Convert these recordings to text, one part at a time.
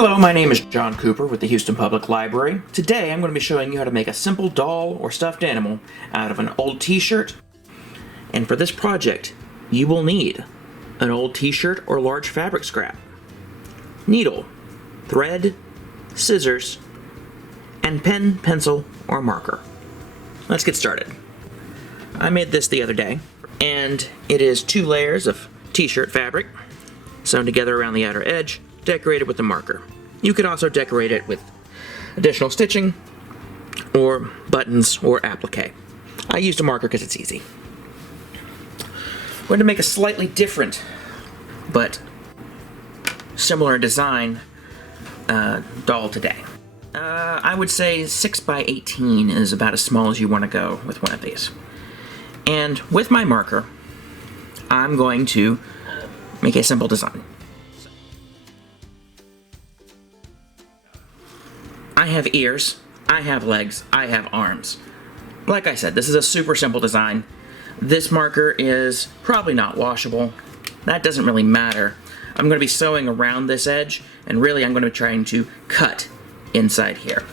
Hello, my name is John Cooper with the Houston Public Library. Today I'm going to be showing you how to make a simple doll or stuffed animal out of an old t-shirt. And for this project, you will need an old t-shirt or large fabric scrap, needle, thread, scissors, and pen, pencil, or marker. Let's get started. I made this the other day, and it is 2 layers of t-shirt fabric sewn together around the outer edge, decorated with a marker. You could also decorate it with additional stitching or buttons or applique. I used a marker because it's easy. We're going to make a slightly different but similar design doll today. I would say 6 by 18 is about as small as you want to go with one of these. And with my marker, I'm going to make a simple design. I have ears, I have legs, I have arms. Like I said, this is a super simple design. This marker is probably not washable. That doesn't really matter. I'm going to be sewing around this edge, and really I'm going to be trying to cut inside here.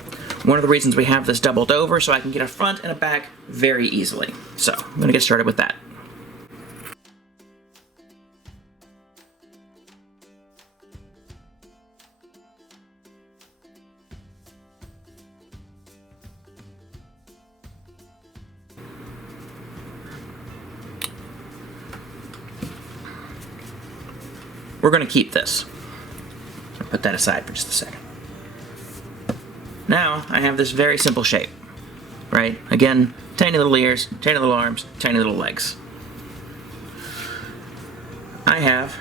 One of the reasons we have this doubled over so I can get a front and a back very easily. So I'm going to get started with that. We're going to keep this. I'll put that aside for just a second. Now I have this very simple shape, right? Again, tiny little ears, tiny little arms, tiny little legs. I have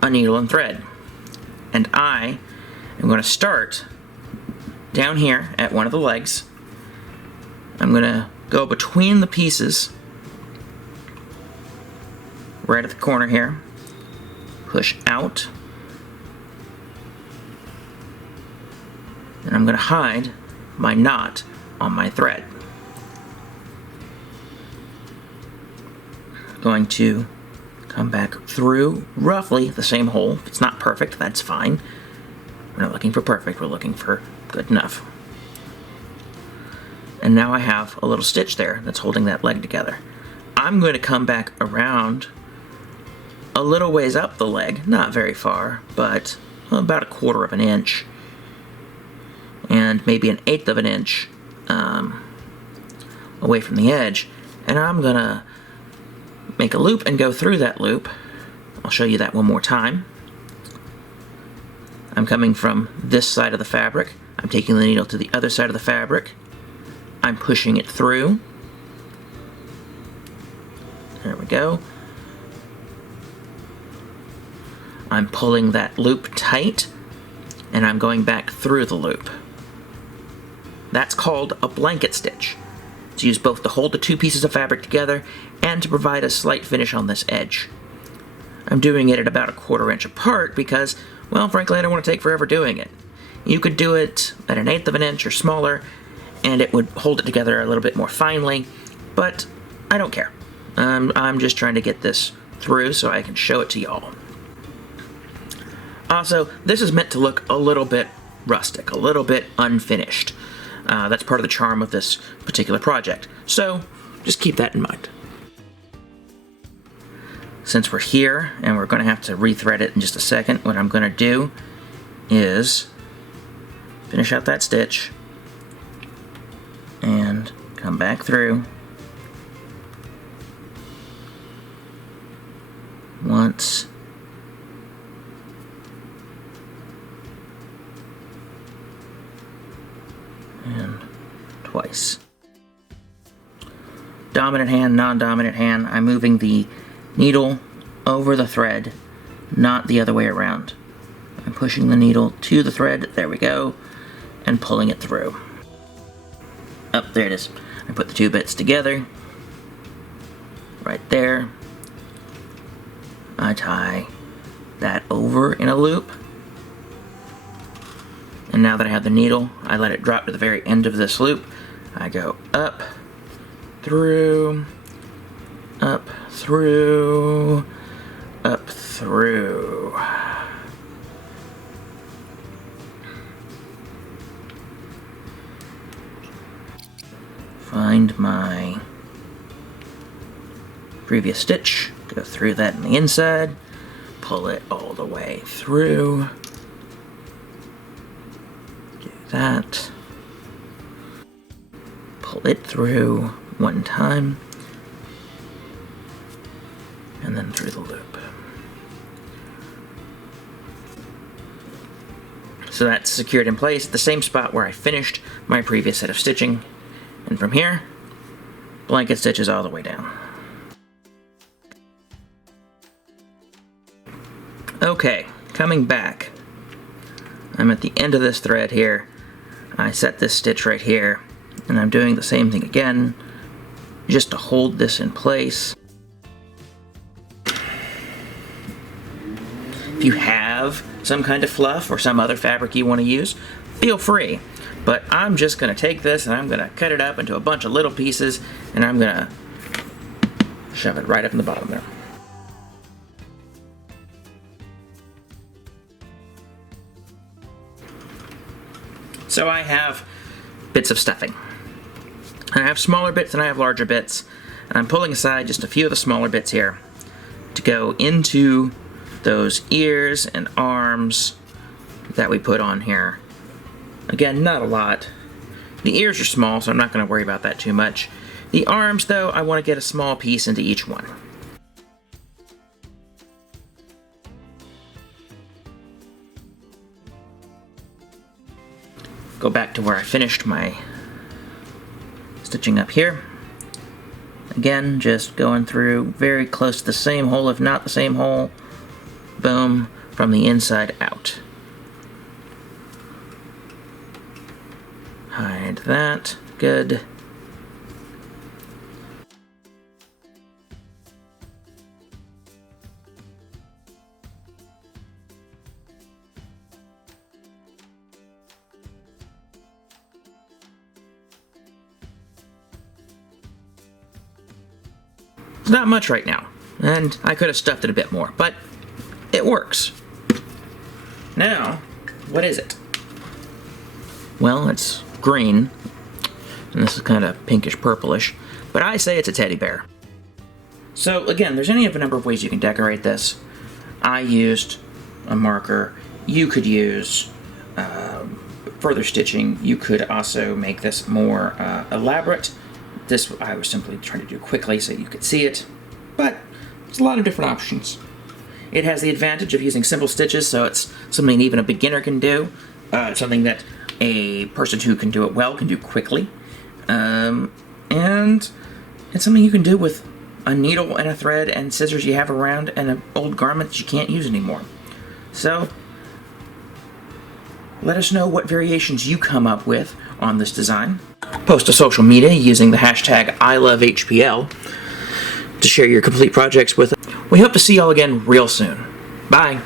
a needle and thread, and I am going to start down here at one of the legs. I'm going to go between the pieces right at the corner here, push out, and I'm going to hide my knot on my thread. Going to come back through roughly the same hole. If it's not perfect, that's fine. We're not looking for perfect, we're looking for good enough. And now I have a little stitch there that's holding that leg together. I'm going to come back around a little ways up the leg, not very far, but about 1/4 of an inch, and maybe 1/8 of an inch away from the edge, and I'm gonna make a loop and go through that loop. I'll show you that one more time. I'm coming from this side of the fabric, I'm taking the needle to the other side of the fabric, I'm pushing it through, there we go. I'm pulling that loop tight, and I'm going back through the loop. That's called a blanket stitch. It's used both to hold the 2 pieces of fabric together and to provide a slight finish on this edge. I'm doing it at about 1/4 inch apart because, well, frankly, I don't want to take forever doing it. You could do it at 1/8 of an inch or smaller, and it would hold it together a little bit more finely, but I don't care. I'm just trying to get this through so I can show it to y'all. Also, this is meant to look a little bit rustic, a little bit unfinished. That's part of the charm of this particular project. So, just keep that in mind. Since we're here, and we're going to have to rethread it in just a second, what I'm going to do is finish out that stitch and come back through once, and twice. Dominant hand, non-dominant hand. I'm moving the needle over the thread, not the other way around. I'm pushing the needle to the thread, there we go, and pulling it through. Oh, there it is. I put the 2 bits together, right there. I tie that over in a loop. And now that I have the needle, I let it drop to the very end of this loop. I go up, through, up, through, up, through. find my previous stitch, go through that in the inside, pull it all the way through, do that, pull it through one time, and then through the loop. So that's secured in place at the same spot where I finished my previous set of stitching. And from here, blanket stitches all the way down. Okay, coming back. I'm at the end of this thread here. I set this stitch right here, and I'm doing the same thing again, just to hold this in place. If you have some kind of fluff or some other fabric you want to use, feel free. But I'm just going to take this and I'm going to cut it up into a bunch of little pieces, and I'm going to shove it right up in the bottom there. So I have bits of stuffing. I have smaller bits and I have larger bits. And I'm pulling aside just a few of the smaller bits here to go into those ears and arms that we put on here. Again, not a lot. The ears are small, so I'm not going to worry about that too much. The arms, though, I want to get a small piece into each one. Go back to where I finished my stitching up here. Again, just going through very close to the same hole, if not the same hole. Boom, from the inside out. Hide that, good. It's not much right now, and I could have stuffed it a bit more, but it works. Now, what is it? Well, it's green, and this is kind of pinkish purplish, but I say it's a teddy bear. So again, there's any of a number of ways you can decorate this. I used a marker. You could use further stitching. You could also make this more elaborate. This I was simply trying to do quickly so you could see it, but there's a lot of different options. It has the advantage of using simple stitches, so it's something even a beginner can do. It's something that a person who can do it well can do quickly. And it's something you can do with a needle and a thread and scissors you have around and an old garment that you can't use anymore. So, let us know what variations you come up with on this design. Post to social media using the hashtag #ILoveHPL to share your complete projects with us. We hope to see y'all again real soon. Bye!